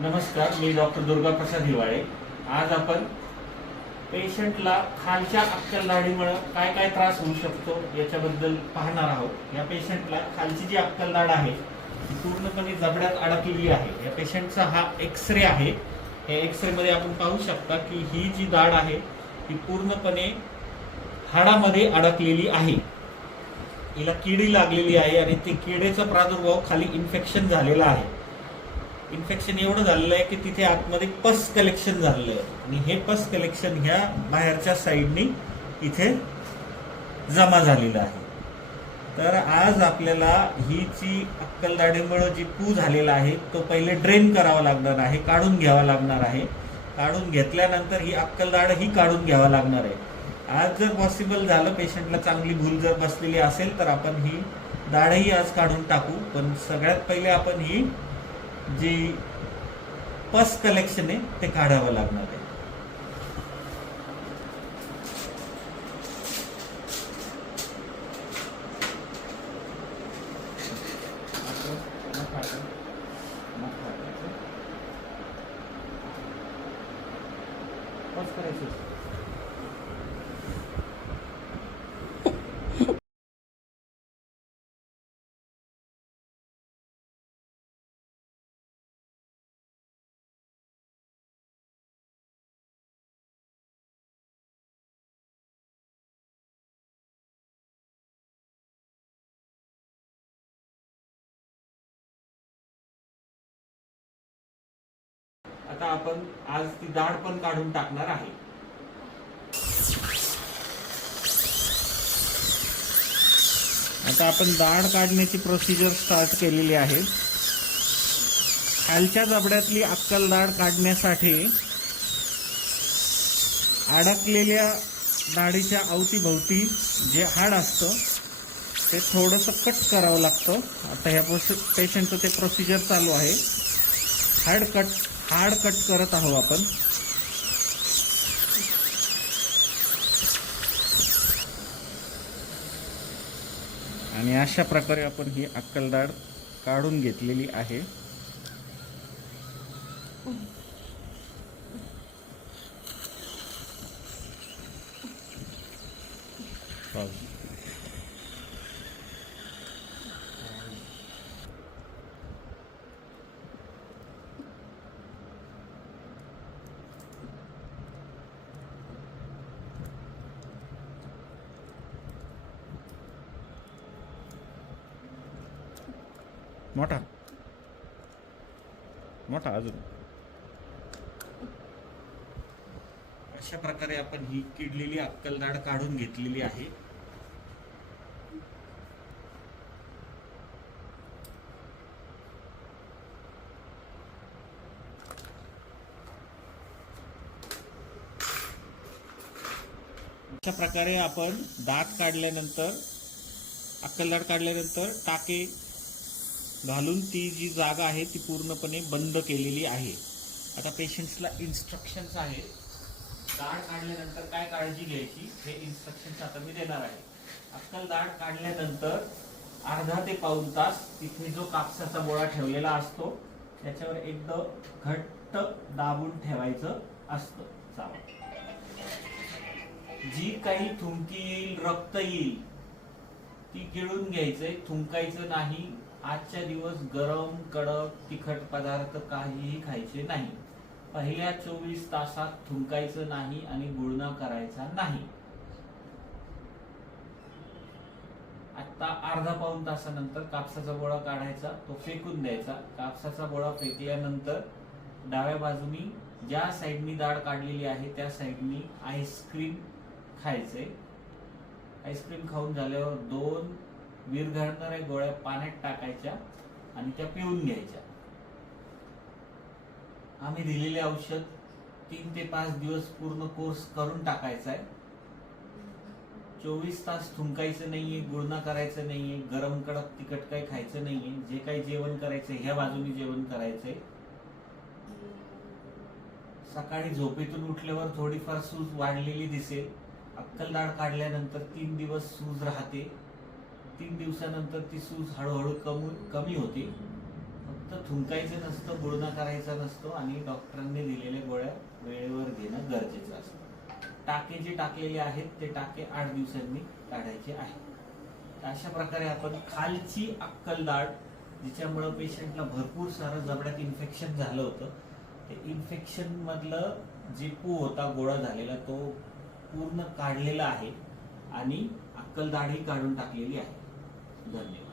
नमस्कार मी डॉक्टर दुर्गा प्रसाद हिवाळे आज आपण पेशंटला खालच्या अक्कल दाढीमुळं काय काय त्रास होऊ शकतो याच्याबद्दल पाहणार आहोत. या पेशंटला खालची जी अक्कल दाढ आहे ती पूर्णपणे जबड्यात अडकलेली आहे. या पेशंटचा हा एक्स रे आहे. या एक्स रे मध्ये आपण पाहू शकता की ही जी दाढ आहे ती पूर्णपणे हाडामध्ये अडकलेली आहे. हिला किडी लागलेली आहे आणि ते किडेचा प्रादुर्भाव खाली इन्फेक्शन झालेला आहे. इन्फेक्शन एवढं झालेलं आहे की तिथे आतमध्ये पस कलेक्शन झालेलं आहे. आणि हे पस कलेक्शन ह्या बाहेरच्या साईडनी इथे जमा झालेलं आहे. तर आज आपल्याला ही जी अक्कलदाढीमुळं जी पू झालेला आहे तो पहिले ड्रेन करावा लागणार आहे काढून घ्यावा लागणार आहे. काढून घेतल्यानंतर ही अक्कलदाढ ही काढून घ्यावा लागणार आहे. आज जर पॉसिबल झालं पेशंटला चांगली भूल जर बसलेली असेल तर आपण ही दाढही आज काढून टाकू. पण सगळ्यात पहिले आपण ही जी पस कलेक्शन आहे ते काढावं लागणार आहे. पस करायचं आता आपण आज ती दाढ पण काढून टाकणार आहे. आता आपण दाढ काढण्याची प्रोसिजर स्टार्ट केलेली आहे. खालच्या जबड्यातली अक्कल दाढ काढण्यासाठी अडकलेल्या दाढीच्या अवतीभोवती जे हाड असतं ते थोडंसं कट करावं लागतं. आता ह्या पेशंटचं ते प्रोसिजर चालू आहे. हाड कट हाड कट करत आहोत आपण आणि अशा प्रकारे आपण ही अक्कलदाढ काढून घेतलेली आहे Pause. मोठा. मोठा अजून. अशा प्रकारे आपण ही किडलेली अक्कलदाड काढून घेतलेली आहे. अशा प्रकारे आपण दात काढल्यानंतर अक्कलदाड काढल्यानंतर टाके घालून ती जी जागा आहे ती पूर्णपणे बंद केलेली आहे. आता पेशंट्सला इन्स्ट्रक्शन्स आहे दाढ काढल्यानंतर काय काळजी घ्यायची? हे इन्स्ट्रक्शन्स आता मी देणार आहे. अक्कल दाढ काढल्यानंतर अर्धा ते पाऊन तास तिथे जो कापसाचा गोळा ठेवलेला असतो त्याच्यावर एकदम घट्ट दाबून ठेवायचं असतं. चावा जी काही थुंकी येईल रक्त येईल ती गिळून घ्यायचंय थुंकायचं नाही. आजच्या दिवस गरम कडक तिखट पदार्थ काहीही खायचे नाही. पहिल्या चोवीस तासात थुंकायचं नाही आणि गुळणा करायचा नाही. आता अर्धा पाऊन तासानंतर कापसाचा गोळा काढायचा तो फेकून द्यायचा. कापसाचा गोळा फेकल्यानंतर डाव्या बाजूनी ज्या साईडनी दाढ काढलेली आहे त्या साईडनी आईस्क्रीम खायचे. आईस्क्रीम खाऊन झाल्यावर दोन विरघळणाऱ्या गोळ्या पाण्यात टाकायच्या आणि त्या पिऊन घ्यायच्या. आम्ही दिलेले औषध तीन ते पाच दिवस पूर्ण कोर्स करून टाकायचा आहे. चोवीस तास थुंकायचं नाहीये गुळणा करायचं नाहीये गरम कडक तिखट काही खायचं नाहीये जे काही जेवण करायचं ह्या बाजूनी जेवण करायचंय. सकाळी झोपेतून उठल्यावर थोडीफार सूज वाढलेली दिसेल. अक्कलदाड काढल्यानंतर तीन दिवस सूज राहते. तीन दिवसानंतर ती सूज हळूहळू कमी कमी होती. फक्त थुंकायचं नसतं गुळणा करायचा नसतो आणि डॉक्टरांनी दिलेल्या गोळ्या वेळेवर घेणं गरजेचं असतं. टाके जे टाकलेले आहेत ते टाके आठ दिवसांनी काढायचे आहेत. तर अशा प्रकारे आपण खालची अक्कल दाढ जिच्यामुळं पेशंटला भरपूर सारं जबड्यात इन्फेक्शन झालं होतं ते इन्फेक्शन मधलं जे पू होता गोळा झालेला तो पूर्ण काढलेला आहे आणि अक्कल दाढही काढून टाकलेली आहे. धन्यवाद